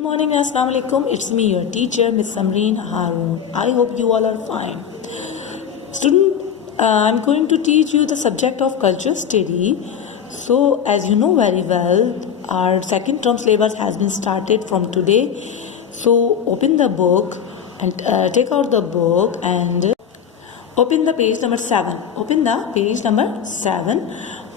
Good morning, Assalamu alaikum. It's me, your teacher, Miss Samreen Haroon. I hope you all are fine. Student, I'm going to teach you the subject of culture study. So, as you know very well, our second term syllabus has been started from today. So, open the book and take out the book and open the page number 7. Open the page number 7.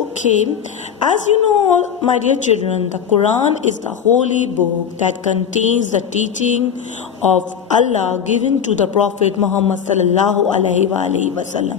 Okay, as you know, my dear children, the Quran is the holy book that contains the teaching of Allah given to the Prophet Muhammad sallallahu alaihi wasallam.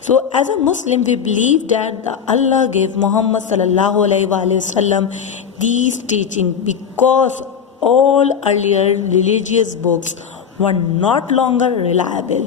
So as a Muslim, we believe that Allah gave Muhammad sallallahu alaihi wasallam these teaching because all earlier religious books were not longer reliable.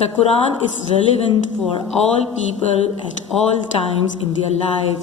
The Quran is relevant for all people at all times in their life.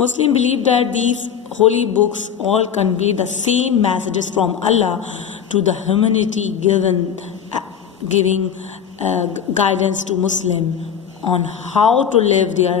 Muslim believe that these holy books all convey the same messages from Allah to the humanity, giving guidance to Muslim on how to live their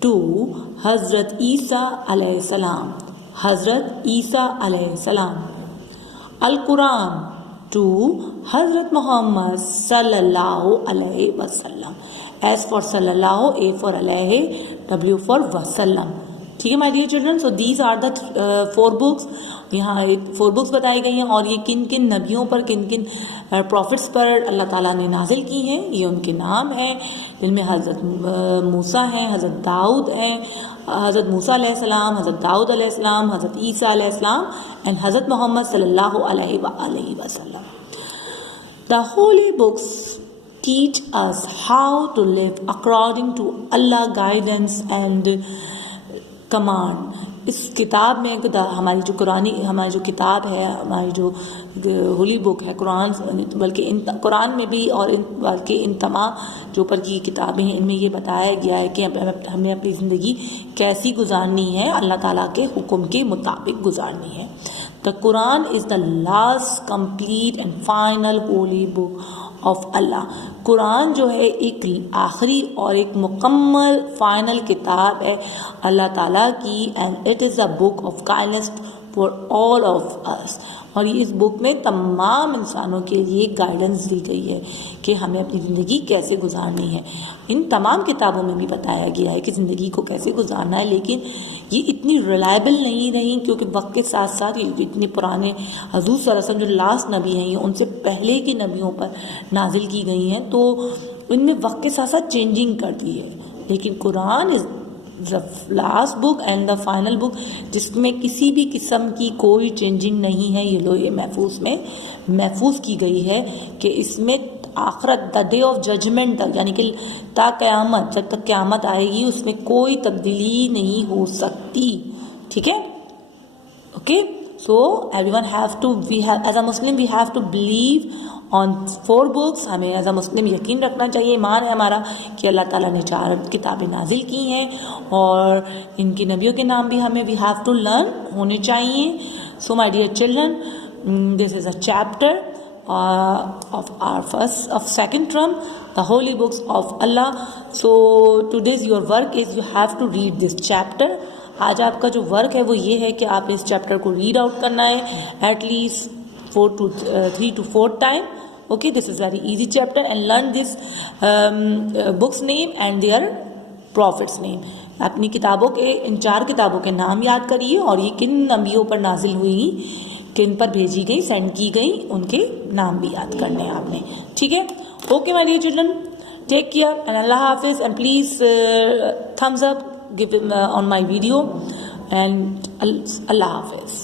to Hazrat Isa alayhi salam. Hazrat Isa alayhi salam. Al-Quran to Hazrat Muhammad sallallahu alayhi wasallam. S for sallallahu, A for alayhi, W for wasallam. ٹھیک ہے my dear children. So these are the 4 books. یہاں 4 books بتائی گئی ہیں اور یہ کن کن نبیوں پر کن کن پروفٹس پر اللہ تعالیٰ نے نازل کی ہیں. یہ ان کے نام ہیں جن میں حضرت موسیٰ ہیں, حضرت داؤد ہیں, حضرت موسیٰ علیہ السلام, حضرت داؤد علیہ السلام, حضرت عیسیٰ علیہ السلام اینڈ حضرت محمد صلی اللہ علیہ وآلہ وسلم. The holy books teach us how to live according to Allah guidance and command. اس کتاب میں ہماری جو کتاب ہے, ہماری جو ہولی بک ہے قرآن, بلکہ قرآن میں بھی اور بلکہ ان تمام جو اوپر کی کتابیں ہیں ان میں یہ بتایا گیا ہے کہ ہمیں اپنی زندگی کیسی گزارنی ہے, اللہ تعالیٰ کے حکم کے مطابق گزارنی ہے. The Quran is the last complete and final holy book of Allah. قرآن جو ہے ایک آخری اور ایک مکمل فائنل کتاب ہے اللہ تعالیٰ کی, and it is a book of guidance for all of us. اور اس بک میں تمام انسانوں کے لیے گائیڈنس دی گئی ہے کہ ہمیں اپنی زندگی کیسے گزارنی ہے. ان تمام کتابوں میں بھی بتایا گیا ہے کہ زندگی کو کیسے گزارنا ہے, لیکن یہ اتنی ریلائبل نہیں رہی کیونکہ وقت کے ساتھ ساتھ یہ اتنے پرانے حضور صلی اللہ علیہ وسلم جو لاسٹ نبی ہیں یہ ان سے پہلے کی نبیوں پر نازل کی گئی ہیں, تو ان میں وقت کے ساتھ ساتھ چینجنگ کر دی ہے. لیکن قرآن از the last book and the final book جس میں کسی بھی قسم کی کوئی چینجنگ نہیں ہے. یہ لوہے محفوظ میں محفوظ کی گئی ہے کہ اس میں آخرت دا ڈے آف ججمنٹ تک, یعنی کہ تا قیامت, جب تک قیامت آئے گی اس میں کوئی تبدیلی نہیں ہو سکتی. ٹھیک ہے, okay. So everyone have to, as a Muslim we have to believe on 4 books. ہمیں ایز اے مسلم یقین رکھنا چاہیے, ایمان ہے ہمارا کہ اللہ تعالیٰ نے 4 کتابیں نازل کی ہیں اور ان کی نبیوں کے نام بھی ہمیں we have to learn ہونے چاہیے. So my dear children, this is a chapter of our second term, the holy books of Allah. So today's your work is you have to read this chapter. آج آپ کا جو work ہے وہ یہ ہے کہ آپ اس چیپٹر کو ریڈ آؤٹ کرنا ہے at least 3 to 4 time. Okay, this is very easy chapter and learn this books name and their prophets name. اپنی کتابوں کے ان 4 کتابوں کے نام یاد کریے اور یہ کن نبیوں پر نازل ہوئی, کن پر بھیجی گئی, سینڈ کی گئی, ان کے نام بھی یاد کرنے ہیں آپ نے. ٹھیک ہے, okay my dear children, take care and اللہ حافظ, and please thumbs up, give on my video, and Allah Hafiz.